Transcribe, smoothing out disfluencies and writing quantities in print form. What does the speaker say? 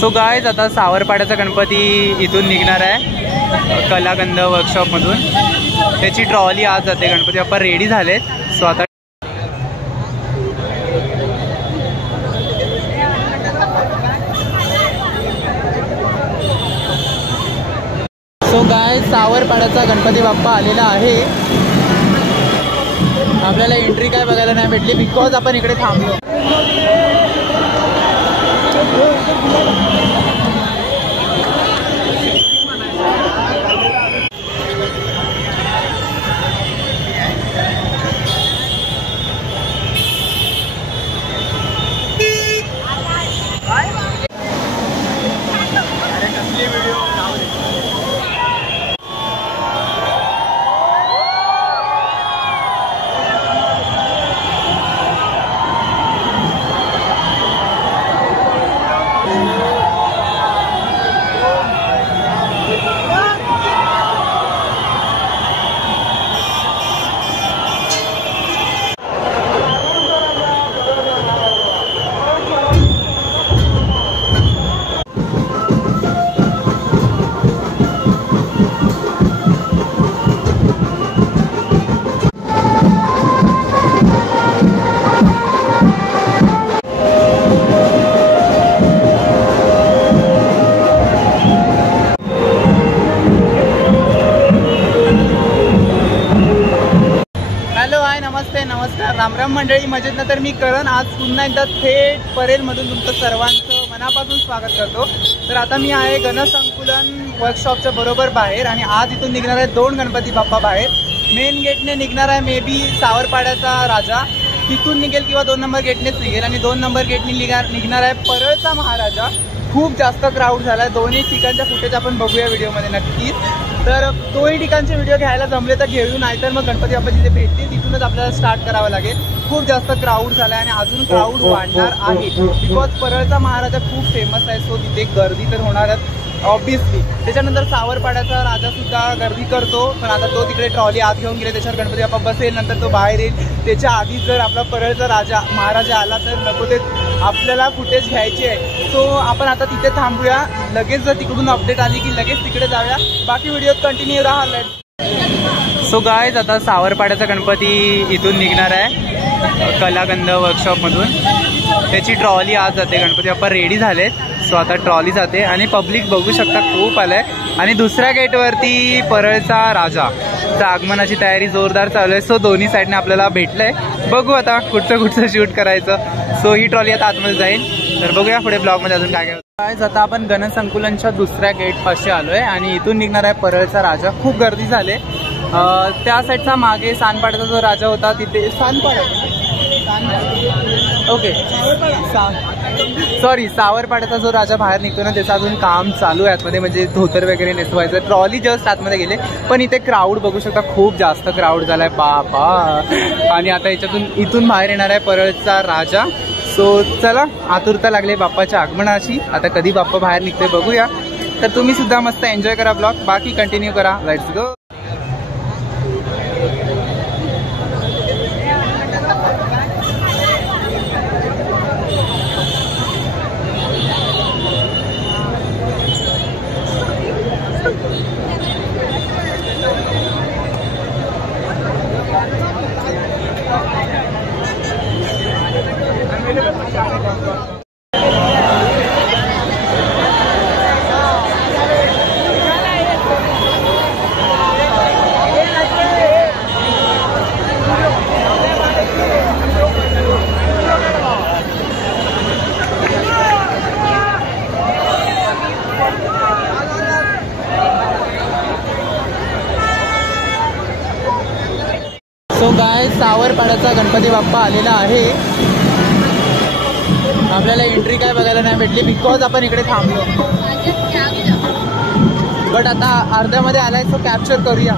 So guys आता सावरपाड्याचा गणपती इथून निघणार आहे कलाकंद वर्कशॉपमधून। त्याची ट्रॉली आज जाते। गणपती बाप्पा रेडी झालेत। सो आता सो गाइस सावरपाड्याचा गणपती बाप्पा आलेला आहे। आपल्याला एंट्री काय बघायला नाही भेटली बिकॉज आपण इकडे थांबलो। नमस्कार राम राम मंडळी, मजेत ना? तर मी करण आज पुन्हा एकदा थेट परेलमधून तुमचं सर्वांचं मनापासून स्वागत करतो। तर आता मी आहे गणसंकुलन वर्कशॉपच्या बरोबर बाहेर आणि आज इथून निघणार आहे 2 गणपती बाप्पा बाहेर। मेन गेटने निघणार आहे मे बी सावरपाड्याचा राजा, तिथून निघेल किंवा 2 नंबर गेटनेच निघेल आणि 2 नंबर गेटने निघणार आहे परळचा महाराजा। खूप जास्त क्राऊड झाला आहे। दोन्ही ठिकाणच्या फुटेज आपण बघूया व्हिडिओमध्ये नक्कीच। तर दोन्ही ठिकाणचे व्हिडिओ घ्यायला जमले तर घेऊ, नाहीतर मग गणपती बाप्पा जिथे भेटतील तिथूनच आपल्याला स्टार्ट करावं लागेल। खूप जास्त क्राऊड झाला आहे आणि अजून क्राऊड वाढणार आहे बिकॉज परळचा महाराजा खूप फेमस आहे। सो तिथे गर्दी तर होणारच ऑब्विसली। त्याच्यानंतर सावरपाड्याचा राजा सुद्धा गर्दी करतो, पण आता तो तिकडे ट्रॉली आत घेऊन गेले, त्याच्यावर गणपती बाप्पा बसेल, नंतर तो बाहेर येईल। त्याच्या आधीच जर आपला परळचा राजा महाराजा आला तर नको ते आपल्याला फुटेज घ्यायची आहे। सो आपण आता तिथे थांबूया, लगेच जर तिकडून अपडेट आली की लगेच तिकडे जाऊया। बाकी व्हिडिओत कंटिन्यू राहा। सो गाइस आता सावरपाड्याचा गणपती इथून निघणार आहे कलाकंद वर्कशॉपमधून। त्याची ट्रॉली आज जाते। गणपती बाप्पा रेडी झालेत। सो आता ट्रॉली जाते आणि पब्लिक बघू शकता खूप आलंय आणि दुसऱ्या गेटवरती परळचा राजाचा आगमनाची तयारी जोरदार चालू आहे। सो दोन्ही साईडने आपल्याला भेटलंय, बघू आता कुठचं शूट करायचं। सो ही ट्रॉली आता आतमध्ये जाईल, तर बघूया पुढे ब्लॉगमध्ये अजून काय काय। आता आपण गणसंकुलनच्या दुसऱ्या गेट पाशी आलोय आणि इथून निघणार आहे परळचा राजा। खूप गर्दी झाली। त्या साईडचा मागे सानपाड्याचा जो राजा होता तिथे ओके सॉरी सावरपाड्याचा जो राजा बाहेर निघतो ना त्याचं अजून काम चालू आहे आतमध्ये, म्हणजे धोतर वगैरे नेसवायचं। ट्रॉली जस्ट आतमध्ये गेले, पण इथे क्राऊड बघू शकता खूप जास्त क्राऊड झालाय बाबा। आणि आता इथून बाहेर येणार आहे परळचा राजा। सो चला, आतुरता लागली बाप्पाच्या आगमनाची। आता कधी बाप्पा बाहेर निघते बघूया। तर तुम्ही सुद्धा मस्त एन्जॉय करा ब्लॉग, बाकी कंटिन्यू करा। Let's go. सो गाइस सावरपाड्याचा गणपती बाप्पा आलेला आहे। आपल्याला एंट्री काय बघायला नाही भेटली बिकॉज आपण इकडे थांबलो, बट आता अर्ध्यामध्ये आलाय। सो कॅप्चर करूया।